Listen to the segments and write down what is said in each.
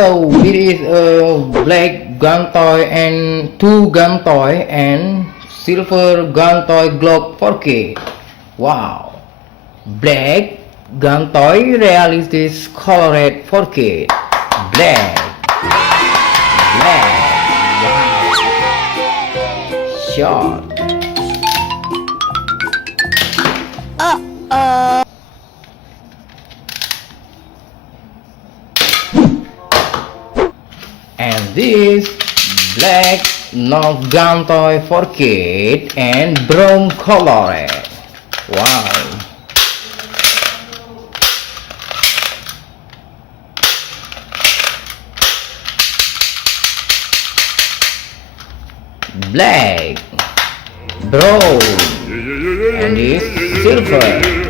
So it is a black gun toy and two gun toy and silver gun toy Glock 4K. Wow! Black gun toy realistic colored 4K. Black, black. Wow! Shot. And this black knock gun toy for kid and brown colored. Wow. Black, brown, and this silver.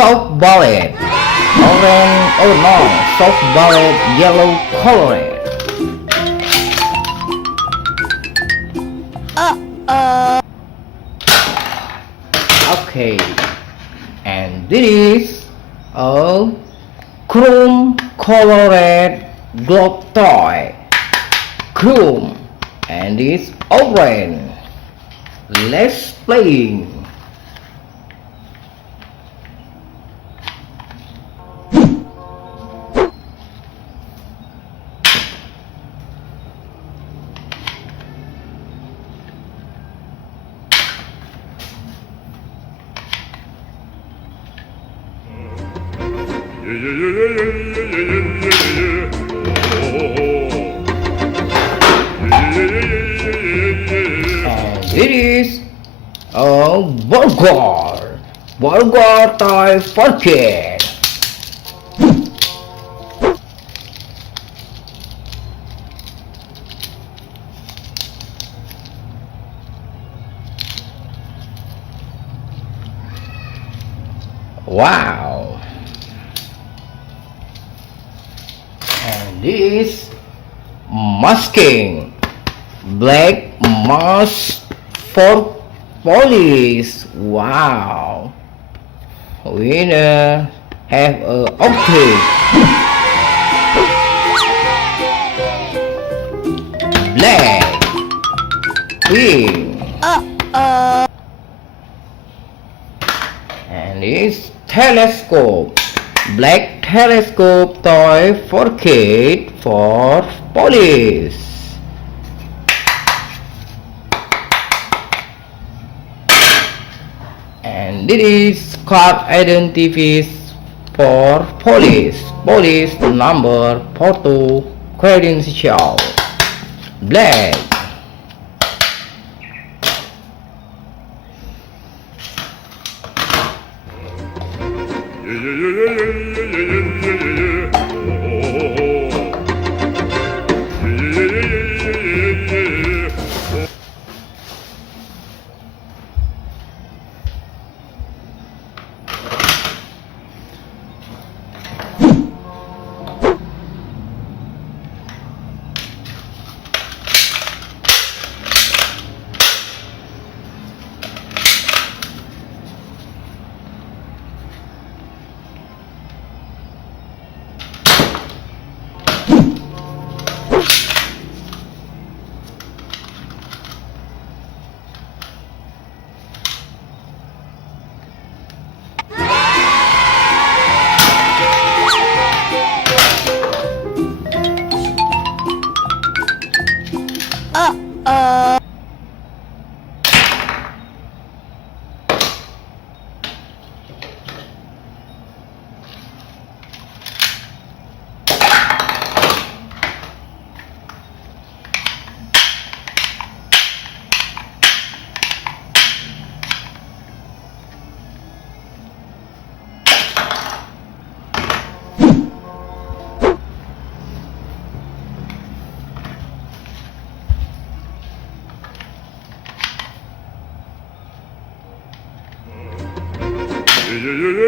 Soft bullet, orange, oh no, soft bullet, yellow colored. Okay, and this is a chrome colored glove toy. Chrome, and it's orange. Let's play. And it is a burger toy for kids. Wow. And this masking black mask for police. Wow. We have a optic black pink and this telescope black telescope toy for kids for police. And this is card identities for police number, photo, credential, black. yeah, yeah,